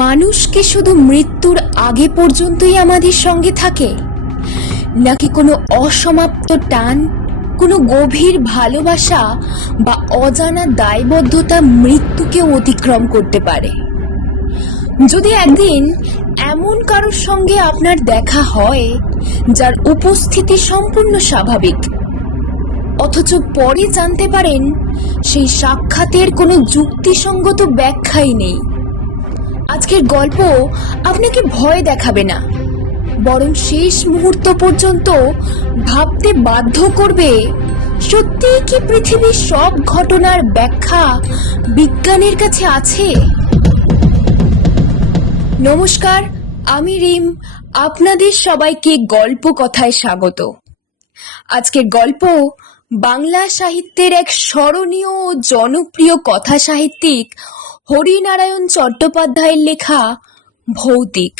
মানুষ কি শুধু মৃত্যুর আগে পর্যন্তই আমাদের সঙ্গে থাকে, নাকি কোনো অসমাপ্ত টান, কোনো গভীর ভালোবাসা বা অজানা দায়বদ্ধতা মৃত্যুকে অতিক্রম করতে পারে? যদি একদিন এমন কারোর সঙ্গে আপনার দেখা হয় যার উপস্থিতি সম্পূর্ণ স্বাভাবিক, অথচ পরে জানতে পারেন সেই সাক্ষাতের কোনো যুক্তিসঙ্গত ব্যাখ্যাই নেই, আজকের গল্প আপনাকে ভয় দেখাবে না, বরং শেষ মুহূর্ত পর্যন্ত ভাবতে বাধ্য করবে, সত্যিই কি পৃথিবীর সব ঘটনার ব্যাখ্যা বিজ্ঞানের কাছে আছে? নমস্কার, আমি রিম। আপনাদের সবাইকে গল্প কথায় স্বাগত। আজকের গল্প বাংলা সাহিত্যের এক স্মরণীয় ও জনপ্রিয় কথা সাহিত্যিক হরিনারায়ণ চট্টোপাধ্যায়ের লেখা ভৌতিক।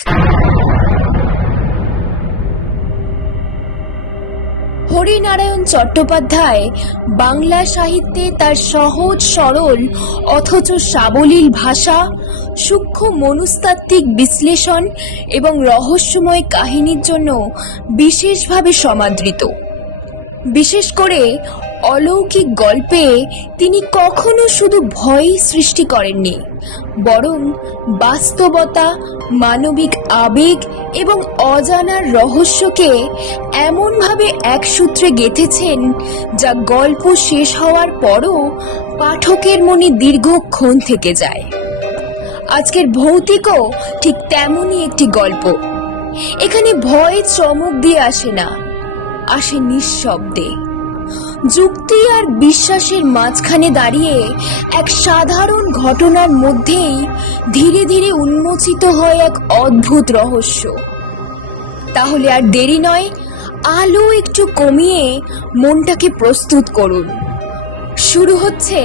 হরিনারায়ণ চট্টোপাধ্যায় বাংলা সাহিত্যে তার সহজ সরল অথচ সাবলীল ভাষা, সূক্ষ্ম মনস্তাত্ত্বিক বিশ্লেষণ এবং রহস্যময় কাহিনীর জন্য বিশেষভাবে সমাদৃত। বিশেষ করে অলৌকিক গল্পে তিনি কখনো শুধু ভয়ই সৃষ্টি করেননি, বরং বাস্তবতা, মানবিক আবেগ এবং অজানার রহস্যকে এমনভাবে এক সূত্রে গেঁথেছেন যা গল্প শেষ হওয়ার পরও পাঠকের মনে দীর্ঘক্ষণ থেকে যায়। আজকের ভৌতিকও ঠিক তেমনই একটি গল্প। এখানে ভয় চমক দিয়ে আসে না, আসে নিঃশব্দে। যুক্তি আর বিশ্বাসের মাঝখানে দাঁড়িয়ে এক সাধারণ ঘটনার মধ্যেই ধীরে ধীরে উন্মোচিত হয় এক অদ্ভুত রহস্য। তাহলে আর দেরি নয়, আলো একটু কমিয়ে মনটাকে প্রস্তুত করুন। শুরু হচ্ছে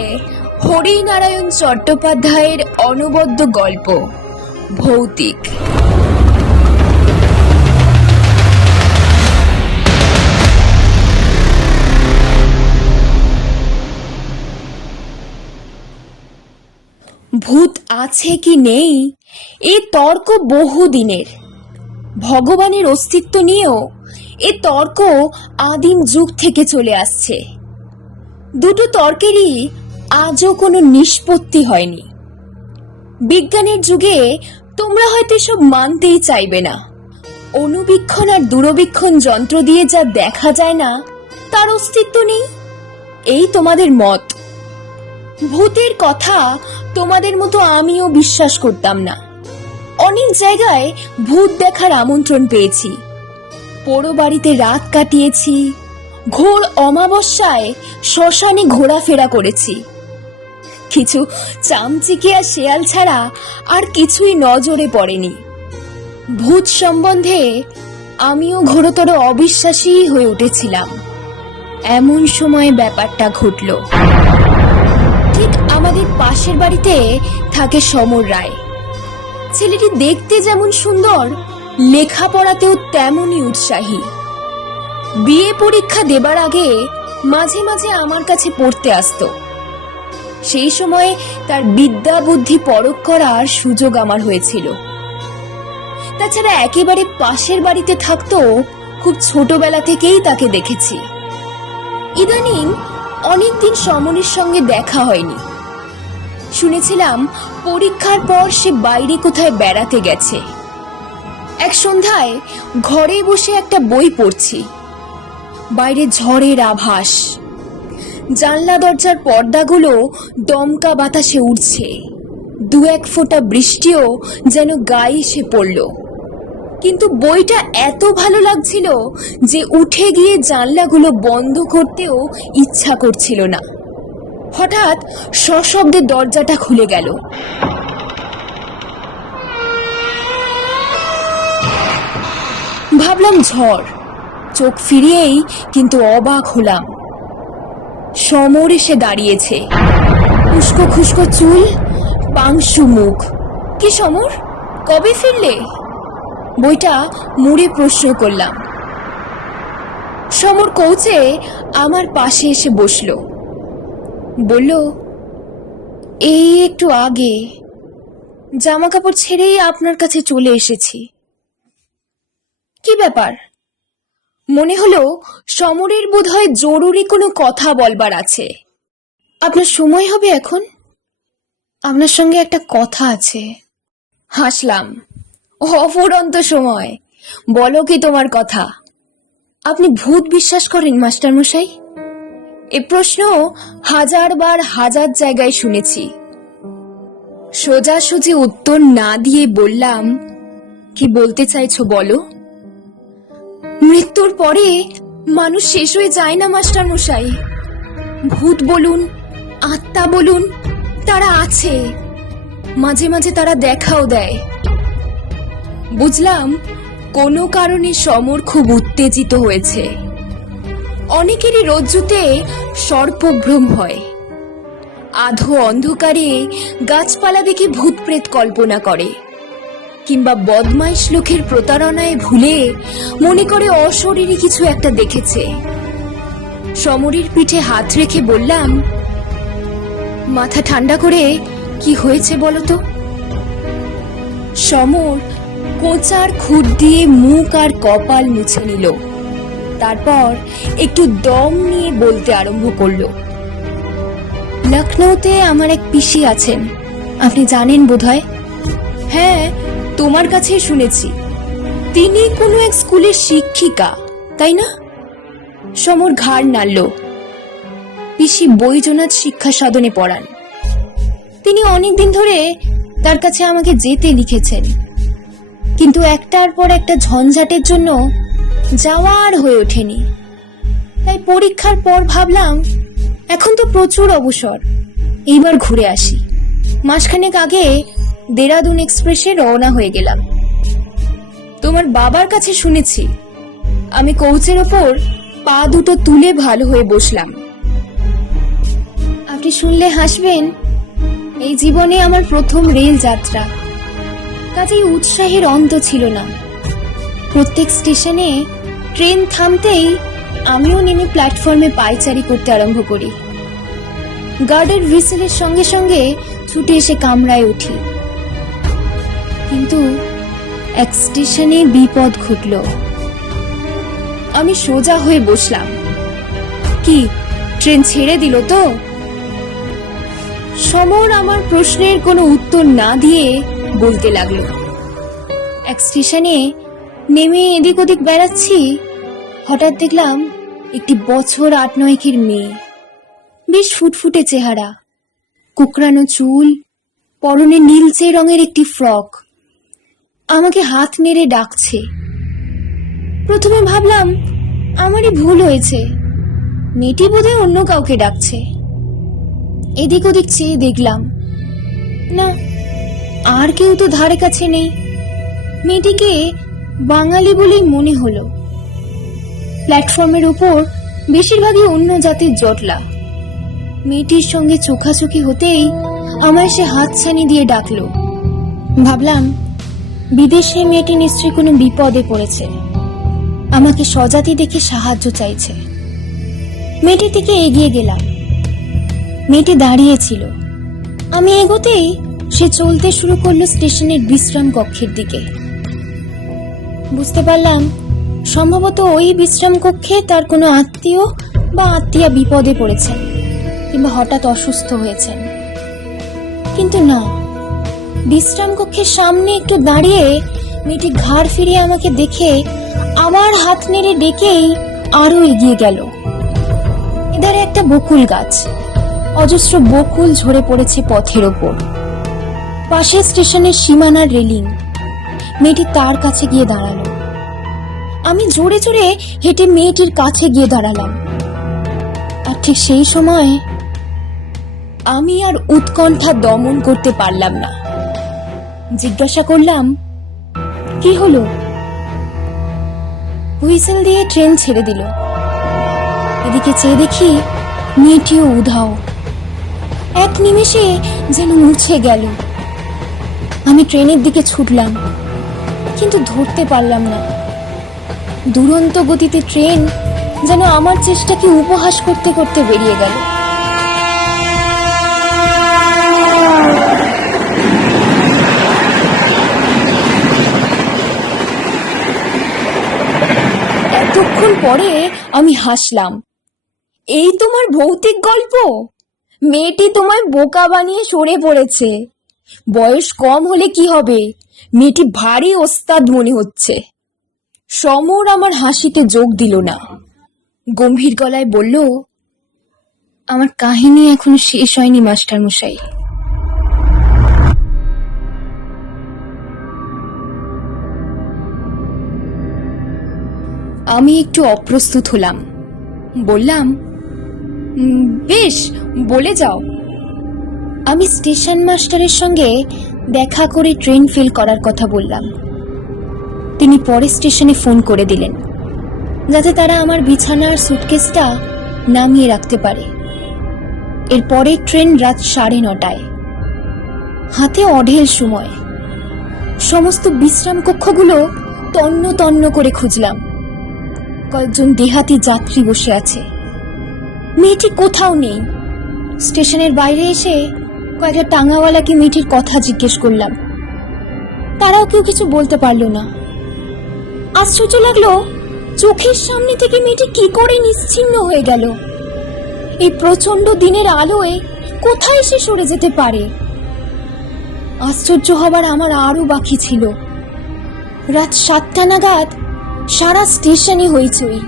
হরিনারায়ণ চট্টোপাধ্যায়ের অনবদ্য গল্প ভৌতিক। ভূত আছে কি নেই এ তর্ক বহুদিনের। ভগবানের অস্তিত্ব নিয়েও এ তর্ক আদিম যুগ থেকে চলে আসছে। দুটো তর্কেরই আজও কোনো নিষ্পত্তি হয়নি। বিজ্ঞানের যুগে তোমরা হয়তো এসব মানতেই চাইবে না। অনুবীক্ষণ আর দূরবীক্ষণ যন্ত্র দিয়ে যা দেখা যায় না তার অস্তিত্ব নেই, এই তোমাদের মত। ভূতের কথা তোমাদের মতো আমিও বিশ্বাস করতাম না। অনেক জায়গায় ভূত দেখার আমন্ত্রণ পেয়েছি, পোড়ো বাড়িতে রাত কাটিয়েছি, ঘোর অমাবস্যায় শ্মশানে ঘোরাফেরা করেছি। কিছু চামচিকিয়া শেয়াল ছাড়া আর কিছুই নজরে পড়েনি। ভূত সম্বন্ধে আমিও ঘোরতর অবিশ্বাসী হয়ে উঠেছিলাম। এমন সময় ব্যাপারটা ঘটল। ঠিক আমাদের পাশের বাড়িতে থাকে সমর রায়। ছেলেটি দেখতে যেমন সুন্দর, লেখাপড়াতেও তেমনই উৎসাহী। বিয়ে পরীক্ষা দেবার আগে মাঝে মাঝে আমার কাছে পড়তে আসতো। সেই সময়ে তার বিদ্যা বুদ্ধি পরখ করার সুযোগ আমার হয়েছিল। তাছাড়া একেবারে পাশের বাড়িতে থাকতো, খুব ছোটবেলা থেকেই তাকে দেখেছি। ইদানিং অনেকদিন সমরের সঙ্গে দেখা হয়নি। শুনেছিলাম পরীক্ষার পর সে বাইরে কোথায় বেড়াতে গেছে। এক সন্ধ্যায় ঘরে বসে একটা বই পড়ছি। বাইরে ঝড়ের আভাস, জানলা দরজার পর্দাগুলো দমকা বাতাসে উড়ছে। দু এক ফোঁটা বৃষ্টিও যেন গায়ে এসে পড়ল। কিন্তু বইটা এত ভালো লাগছিল যে উঠে গিয়ে জানলাগুলো বন্ধ করতেও ইচ্ছা করছিল না। হঠাৎ সশব্দে দরজাটা খুলে গেল। ভাবলাম ঝড়, চোখ ফিরিয়েই কিন্তু অবাক হলাম। সমর এসে দাঁড়িয়েছে, উস্কো খুস্কো চুল, পাংশু মুখ। কি সমর, কবে ফিরলে? বইটা মুড়ে প্রশ্ন করলাম। সমর কৌচে আমার পাশে এসে বসলো। বলল, এই একটু আগে। জামা কাপড় ছেড়েই আপনার কাছে চলে এসেছি। কি ব্যাপার? মনে হলো সমরের বোধহয় জরুরি কোনো কথা বলবার আছে। আপনার সময় হবে এখন? আপনার সঙ্গে একটা কথা আছে। হাসলাম। অফুরন্ত সময়, বলো কি তোমার কথা। আপনি ভূত বিশ্বাস করেন মাস্টার মশাই? এ প্রশ্ন হাজারবার হাজার জায়গায় শুনেছি। সোজাসুজি উত্তর না দিয়ে বললাম, কি বলতে চাইছো বলো। মৃত্যুর পরে মানুষ শেষ হয়ে যায় না মাস্টার মশাই। ভূত বলুন, আত্মা বলুন, তারা আছে। মাঝে মাঝে তারা দেখাও দেয়। বুঝলাম কোনো কারণে সমর খুব উত্তেজিত হয়েছে। অনেকেরই রজ্জুতে সর্পভ্রম হয়, আধো অন্ধকারে গাছপালা দেখে ভূত প্রেত কল্পনা করে, কিংবা বদমাইশ লোকের প্রতারণায় ভুলে মনে করে অশরীরী কিছু একটা দেখেছে। সমরের পিঠে হাত রেখে বললাম, মাথা ঠান্ডা করে কি হয়েছে বলো তো। সমর কোঁচার খুঁট দিয়ে মুখ আর কপাল মুছে নিল। তারপর একটু দম নিয়ে বলতে আরম্ভ করলো, লখনৌতে আমার এক পিসি আছেন, আপনি জানেন বোধহয়। হ্যাঁ, তোমার কাছে শুনেছি। তিনি কোনো এক স্কুলের শিক্ষিকা, তাই না? সমর ঘাড় নাড়ল। পিসি বৈজনাথ শিক্ষা সদনে পড়ান। তিনি অনেকদিন ধরে তার কাছে আমাকে যেতে লিখেছেন, কিন্তু একটার পর একটা ঝঞ্ঝাটের জন্য যাওয়া আর হয়ে ওঠেনি। তাই পরীক্ষার পর ভাবলাম, এখন তো প্রচুর অবসর, এইবার ঘুরে আসি। মাসখানেক আগে দেরাদুন এক্সপ্রেসে রওনা হয়ে গেলাম। তোমার বাবার কাছে শুনেছি। আমি কোচের ওপর পা দুটো তুলে ভালো হয়ে বসলাম। আপনি শুনলে হাসবেন, এই জীবনে আমার প্রথম রেল যাত্রা, কাজেই উৎসাহের অন্ত ছিল না। প্রত্যেক স্টেশনে ট্রেন থামতেই আমিও নেমে প্ল্যাটফর্মে পায়চারি করতে আরম্ভ করি। গার্ডের হুইসেলের সঙ্গে সঙ্গে ছুটে এসে কামরায় উঠি। কিন্তু এক স্টেশনে বিপদ ঘটল। আমি সোজা হয়ে বসলাম। কি, ট্রেন ছেড়ে দিল তো? সমর আমার প্রশ্নের কোনো উত্তর না দিয়ে বলতে লাগলো, এক স্টেশনে নেমে এদিক ওদিক বেড়াচ্ছি, হঠাৎ দেখলাম একটি বছর ৮-৯ মেয়ে, বেশ ফুটফুটে চেহারা, কুকরানো চুল, পরনে নীলচে রঙের একটি ফ্রক, আমাকে হাত নেড়ে ডাকছে। প্রথমে ভাবলাম আমারই ভুল হয়েছে, মেয়েটি বোধহয় অন্য কাউকে ডাকছে। এদিক ওদিক চেয়ে দেখলাম, না, আর কেউ তো ধারে কাছে নেই। মেয়েটিকে বাঙালি বলেই মনে হলো। প্ল্যাটফর্মের উপর বেশিরভাগই অন্য জাতির জটলা। মেয়েটির সঙ্গে চোখাচোখি হতেই আমায় সে হাতছানি দিয়ে ডাকলো। ভাবলাম বিদেশে মেয়েটি নিশ্চয়ই কোনো বিপদে পড়েছে, আমাকে স্বজাতি দেখে সাহায্য চাইছে। মেয়েটির দিকে এগিয়ে গেলাম। মেয়েটি দাঁড়িয়েছিল। আমি এগোতেই সে চলতে শুরু করলো স্টেশনের বিশ্রাম কক্ষের দিকে। বুঝতে পারলাম সম্ভবত ওই বিশ্রাম কক্ষে তার কোনো আত্মীয় বা আত্মীয়া বিপদে পড়েছেন, কিংবা হঠাৎ অসুস্থ হয়েছেন। কিন্তু না, বিশ্রাম কক্ষের সামনে একটু দাঁড়িয়ে মেয়েটি ঘাড় ফিরিয়ে আমাকে দেখে আবার হাত নেড়ে ডেকেই আরো এগিয়ে গেল। এধারে একটা বকুল গাছ, অজস্র বকুল ঝরে পড়েছে পথের ওপর। পাশে স্টেশনের সীমানার রেলিং। মেয়েটি তার কাছে গিয়ে দাঁড়ালো। আমি জোরে জোরে হেঁটে মেয়েটির কাছে গিয়ে দাঁড়ালাম। আর ঠিক সেই সময় আমি আর উৎকণ্ঠা দমন করতে পারলাম না। জিজ্ঞাসা করলাম, কি হলো? হুইসেল দিয়ে ট্রেন ছেড়ে দিল। এদিকে চেয়ে দেখি মেয়েটিও উধাও, এক নিমেষে যেন মুছে গেল। আমি ট্রেনের দিকে ছুটলাম, কিন্তু ধরতে পারলাম না। দুরন্ত গতিতে ট্রেন যেন আমার চেষ্টাকে উপহাস করতে করতে বেরিয়ে গেল। পরে আমি হাসলাম। এই তোমার ভৌতিক গল্প? মেয়েটি তোমায় বোকা বানিয়ে সরে পড়েছে। বয়স কম হলে কি হবে, মেয়েটি ভারী ওস্তাদ মনে হচ্ছে। সমর আমার হাসিতে যোগ দিল না, গম্ভীর গলায় বলল, আমার কাহিনী এখনো শেষ হয়নি মাস্টার মশাই। আমি একটু অপ্রস্তুত হলাম, বললাম, বেশ, বলে যাও। আমি স্টেশন মাস্টারের সঙ্গে দেখা করে ট্রেন ফেল করার কথা বললাম। তিনি পরে স্টেশনে ফোন করে দিলেন, যাতে তারা আমার বিছানার সুটকেসটা নামিয়ে রাখতে পারে। এরপরে ট্রেন রাত 9:30টায়। হাতে অঢেল সময়। সমস্ত বিশ্রাম কক্ষগুলো তন্ন তন্ন করে খুঁজলাম। কয়েকজন দেহাতি যাত্রী বসে আছে। মেয়েটি কোথাও নেই। স্টেশনের বাইরে এসে কয়েকটা টাঙাওয়ালাকে মেয়েটির কথা জিজ্ঞেস করলাম। তারাও কেউ কিছু বলতে পারলো না। আশ্চর্য লাগলো, চোখের সামনে থেকে মেয়েটি কি করে নিশ্চিহ্ন হয়ে গেল। এই প্রচন্ড দিনের আলোয় কোথায় সে সরে যেতে পারে? আশ্চর্য হবার আমার আরো বাকি ছিল। রাত 7টা নাগাদ সারা স্টেশনে হইচই,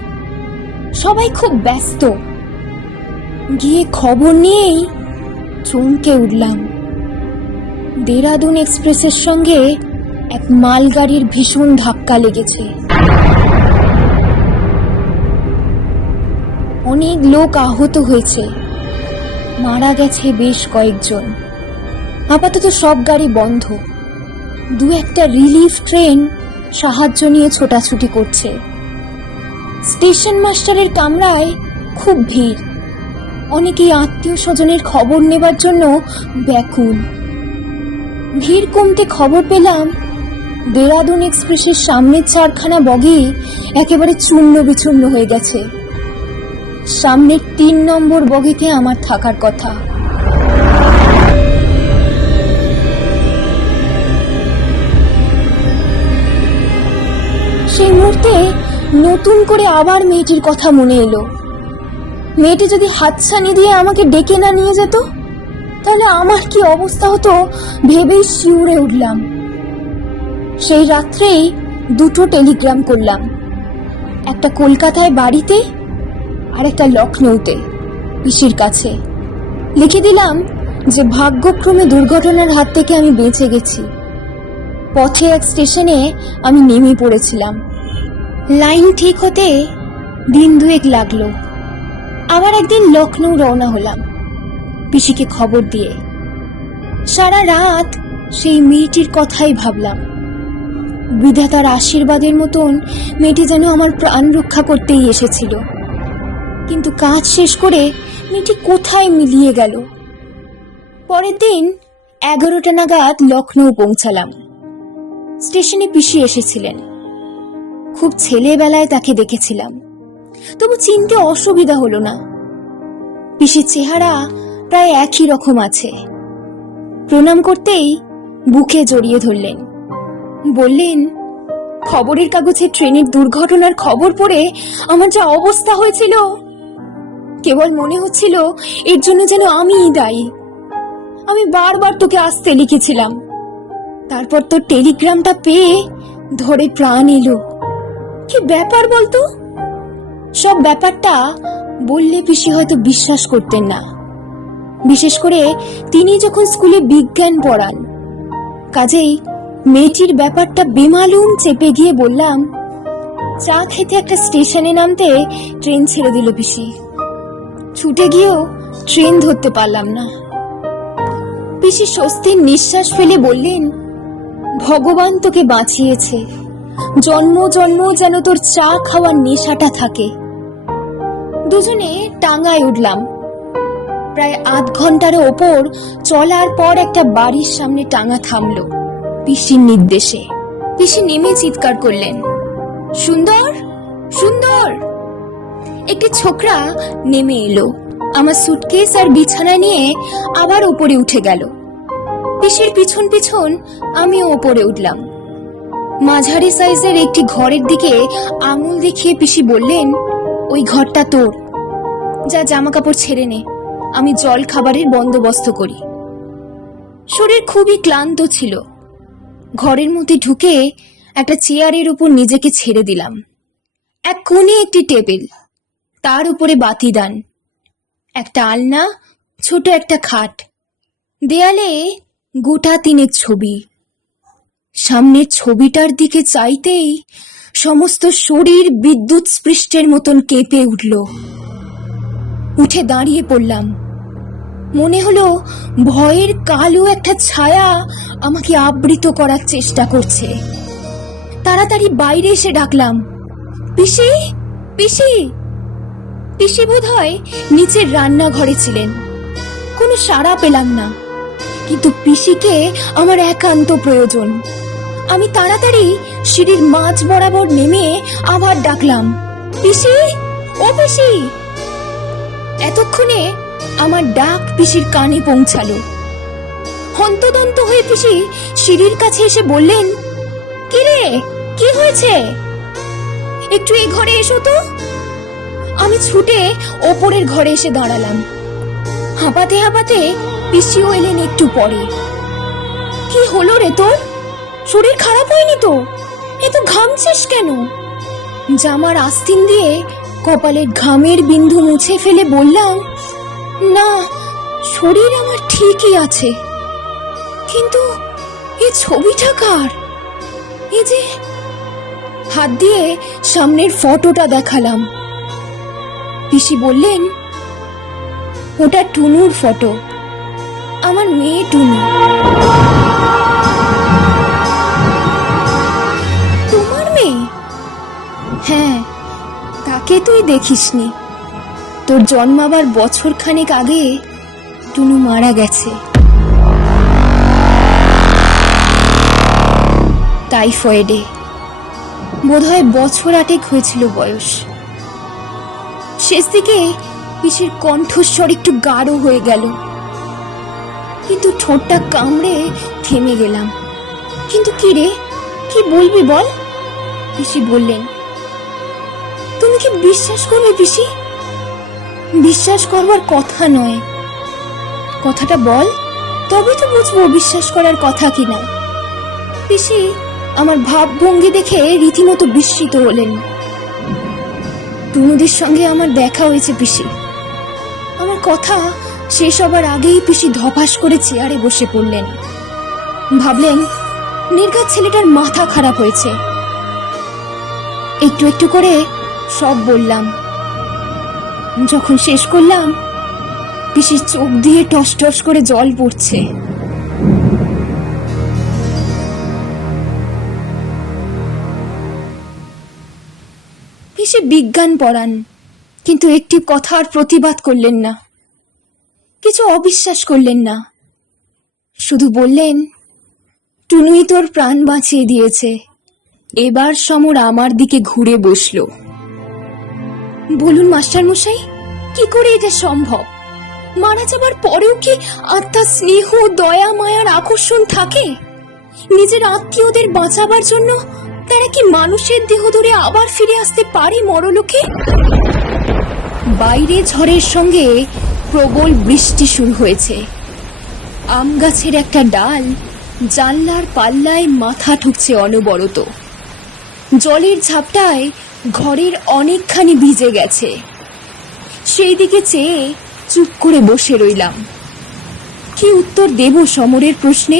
সবাই খুব ব্যস্ত। গিয়ে খবর নিয়েই চমকে উঠলাম। দেরাদুন এক্সপ্রেসের সঙ্গে এক মালগাড়ির ভীষণ ধাক্কা লেগেছে। অনেক লোক আহত হয়েছে, মারা গেছে বেশ কয়েকজন। আপাতত সব গাড়ি বন্ধ। দু একটা রিলিফ ট্রেন সাহায্য নিয়ে ছোটাছুটি করছে। স্টেশন মাস্টারের কামরায় খুব ভিড়। অনেকেই আত্মীয় স্বজনের খবর নেবার জন্য ব্যাকুল। ভিড় কমতে খবর পেলাম, দেরাদুন এক্সপ্রেসের সামনের 4খানা বগি একেবারে চূর্ণ বিচূর্ণ হয়ে গেছে। সামনের 3 নম্বর বগিতে আমার থাকার কথা। সেই মুহূর্তে নতুন করে আবার মেয়েটির কথা মনে এলো। মেয়েটি যদি হাতছানি দিয়ে আমাকে ডেকে না নিয়ে যেত, তাহলে আমার কি অবস্থা হতো ভেবেই শিউরে উঠলাম। সেই রাত্রেই 2টো টেলিগ্রাম করলাম, একটা কলকাতায় বাড়িতে আর একটা লখনৌতে পিসির কাছে। লিখে দিলাম যে ভাগ্যক্রমে দুর্ঘটনার হাত থেকে আমি বেঁচে গেছি। পথে এক স্টেশনে আমি নেমে পড়েছিলাম। লাইন ঠিক হতে 1-2 লাগলো। আবার একদিন লখনৌ রওনা হলাম পিসিকে খবর দিয়ে। সারা রাত সেই মেয়েটির কথাই ভাবলাম। বিধাতার আশীর্বাদের মতন মেয়েটি যেন আমার প্রাণ রক্ষা করতেই এসেছিল। কিন্তু কাজ শেষ করে মেয়েটি কোথায় মিলিয়ে গেল। পরের দিন 11টা নাগাদ লখনৌ পৌঁছালাম। স্টেশনে পিসি এসেছিলেন। খুব ছেলেবেলায় তাকে দেখেছিলাম, তবু চিনতে অসুবিধা হলো না। পিসির চেহারা প্রায় একই রকম আছে। প্রণাম করতেই বুকে জড়িয়ে ধরলেন, বললেন, খবরের কাগজে ট্রেনের দুর্ঘটনার খবর পড়ে আমার যা অবস্থা হয়েছিল, কেবল মনে হচ্ছিল এর জন্য যেন আমিই দায়ী। আমি বারবার তোকে আসতে লিখেছিলাম। তারপর তোর টেলিগ্রামটা পেয়ে ধরে প্রাণ এলো। কি ব্যাপার বলতো? সব ব্যাপারটা বললে পিসি হয়তো বিশ্বাস করতেন না, বিশেষ করে তিনি যখন স্কুলে বিজ্ঞান পড়ান। কাজেই মেয়েটির ব্যাপারটা বেমালুম চেপে গিয়ে বললাম। চা খেতে একটা স্টেশনে নামতে ট্রেন ছেড়ে দিল পিসি। ছুটে গিয়েও ট্রেন ধরতে পারলাম না। পিসি স্বস্তির নিঃশ্বাস ফেলে বললেন, ভগবান তোকে বাঁচিয়েছে। জন্ম জন্ম যেন তোর চা খাওয়ার নেশাটা থাকে। দুজনে টাঙায় উঠলাম। প্রায় 8 ঘন্টার ওপর চলার পর একটা বাড়ির সামনে টাঙা থামলো পিসির নির্দেশে। পিসি নেমে চিৎকার করলেন, সুন্দর, সুন্দর। একটি ছোকরা নেমে এলো, আমার সুটকেস আর বিছানা নিয়ে আবার উপরে উঠে গেল। পিসির পিছন পিছন আমিও উপরে উঠলাম। মাঝারি সাইজের একটি ঘরের দিকে আঙুল দেখিয়ে পিসি বললেন, ওই ঘরটা তোর, যা জামা কাপড় ছেড়ে নে, আমি জল খাবারের বন্দোবস্ত করি। শরীর খুবই ক্লান্ত ছিল। ঘরের মধ্যে ঢুকে একটা চেয়ারের উপর নিজেকে ছেড়ে দিলাম। এক কোণে একটি টেবিল, তার উপরে বাতিদান, একটা আলনা, ছোট একটা খাট, দেয়ালে গোটা 3 ছবি। সামনের ছবিটার দিকে চাইতেই সমস্ত শরীর বিদ্যুৎ স্পৃষ্টের মতন কেঁপে উঠল। উঠে দাঁড়িয়ে পড়লাম। মনে হলো ভয়ের কালো একটা ছায়া আমাকে আবৃত করার চেষ্টা করছে। তাড়াতাড়ি বাইরে এসে ডাকলাম, পিসি, পিসি। পিসি বোধহয় নিচের রান্নাঘরে ছিলেন। কোনো সাড়া পেলাম না, কিন্তু পিসিকে আমার একান্ত প্রয়োজন। আমি তাড়াতাড়ি সিঁড়ির মাঝ বরাবর নেমে আবার ডাকলাম, পিসি, ও পিসি। এতক্ষণে আমার ডাক পিসির কানে পৌঁছালো। হন্তদন্ত হয়ে পিসি সিঁড়ির কাছে এসে বললেন, কি রে, কি হয়েছে? একটু এই ঘরে এসো তো। আমি ছুটে ওপরের ঘরে এসে দাঁড়ালাম। হাঁপাতে হাঁপাতে পিসিও এলেন একটু পরে। কি হলো রে তোর? শরীর খারাপ হয়নি তো? এত ঘামছিস কেন? জামার আস্তিন দিয়ে কপালের ঘামের বিন্দু মুছে ফেলে বললাম, না, শরীর আমার ঠিকই আছে। কিন্তু এই ছবিটা কার? এই যে। হাত দিয়ে সামনের ফটোটা দেখালাম। পিসি বললেন, ওটা টুনুর ফটো, আমার মেয়ে টুনু। তোমার মেয়ে? হ্যাঁ, তাকে তুই দেখিসনি। তোর জন্মাবার বছর খানেক আগে টুনু মারা গেছে টাইফয়েডে। বোধহয় বছর 8 হয়েছিল বয়স। শেষ দিকে পিসির কণ্ঠস্বর একটু গাঢ় হয়ে গেল, কিন্তু ঠোঁটটা কামড়ে থেমে গেলাম। কিন্তু কি রে, কি বলবি বল? পিসি বললেন, তুমি কি বিশ্বাস করবে পিসি? বিশ্বাস করবার কথা নয়, কথাটা বল, তবে তো বুঝবো বিশ্বাস করার কথা কিনা। পিসি আমার ভাবভঙ্গি দেখে রীতিমতো বিস্মিত হলেন। টুনুদের সঙ্গে আমার দেখা হয়েছে পিসি। আমার কথা শেষ হবার আগেই পিসি ধপাস করে চেয়ারে বসে পড়লেন। ভাবলেন নির্ঘাত ছেলেটার মাথা খারাপ হয়েছে। একটু একটু করে সব বললাম। যখন শেষ করলাম, পিসির চোখ দিয়ে টস টস করে জল পড়ছে। পিসি বিজ্ঞান পড়ান, কিন্তু একটি কথার প্রতিবাদ করলেন না, কিছু অবিশ্বাস করলেন না। শুধু বললেন, টুনুই তোর প্রাণ বাঁচিয়ে দিয়েছে। এবার সমর আমার দিকে ঘুরে বসল। বলুন মাস্টার মশাই, কি করে এটা সম্ভব? মারা যাবার পরেও কি আত্মার স্নেহ, দয়া, মায়ার আকর্ষণ থাকে? নিজের আত্মীয়দের বাঁচাবার জন্য তারা কি মানুষের দেহ ধরে আবার ফিরে আসতে পারে মরলোকে? বাইরে ঝড়ের সঙ্গে প্রবল বৃষ্টি শুরু হয়েছে। আম গাছের একটা ডাল জানলার পাল্লায় মাথা ঠুকছে অনবরত। জলের ঝাপটায় ঘরের অনেকখানি ভিজে গেছে। সেই দিকে চেয়ে চুপ করে বসে রইলাম। কি উত্তর দেব সমরের প্রশ্নে?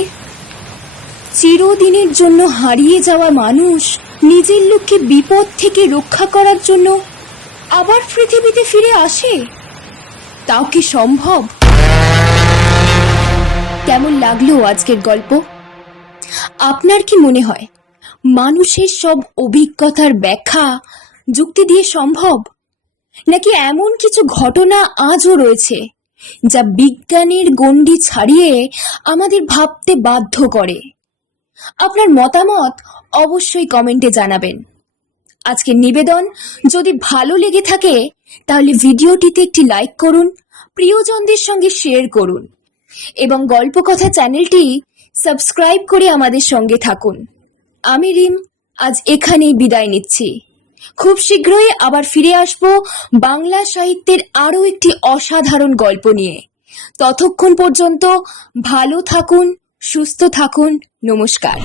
চিরদিনের জন্য হারিয়ে যাওয়া মানুষ নিজের লোককে বিপদ থেকে রক্ষা করার জন্য আবার পৃথিবীতে ফিরে আসে? তাও কি সম্ভব? কেমন লাগলো আজকের গল্প? আপনার কি মনে হয় মানুষের সব অভিজ্ঞতার ব্যাখ্যা যুক্তি দিয়ে সম্ভব, নাকি এমন কিছু ঘটনা আজও রয়েছে যা বিজ্ঞানের গণ্ডি ছাড়িয়ে আমাদের ভাবতে বাধ্য করে? আপনার মতামত অবশ্যই কমেন্টে জানাবেন। আজকের নিবেদন যদি ভালো লেগে থাকে তাহলে ভিডিওটিতে একটি লাইক করুন, প্রিয়জনদের সঙ্গে শেয়ার করুন এবং গল্পকথা চ্যানেলটি সাবস্ক্রাইব করে আমাদের সঙ্গে থাকুন। আমি রিম আজ এখানেই বিদায় নিচ্ছি। খুব শীঘ্রই আবার ফিরে আসব বাংলা সাহিত্যের আরো একটি অসাধারণ গল্প নিয়ে। ততক্ষণ পর্যন্ত ভালো থাকুন, সুস্থ থাকুন। নমস্কার।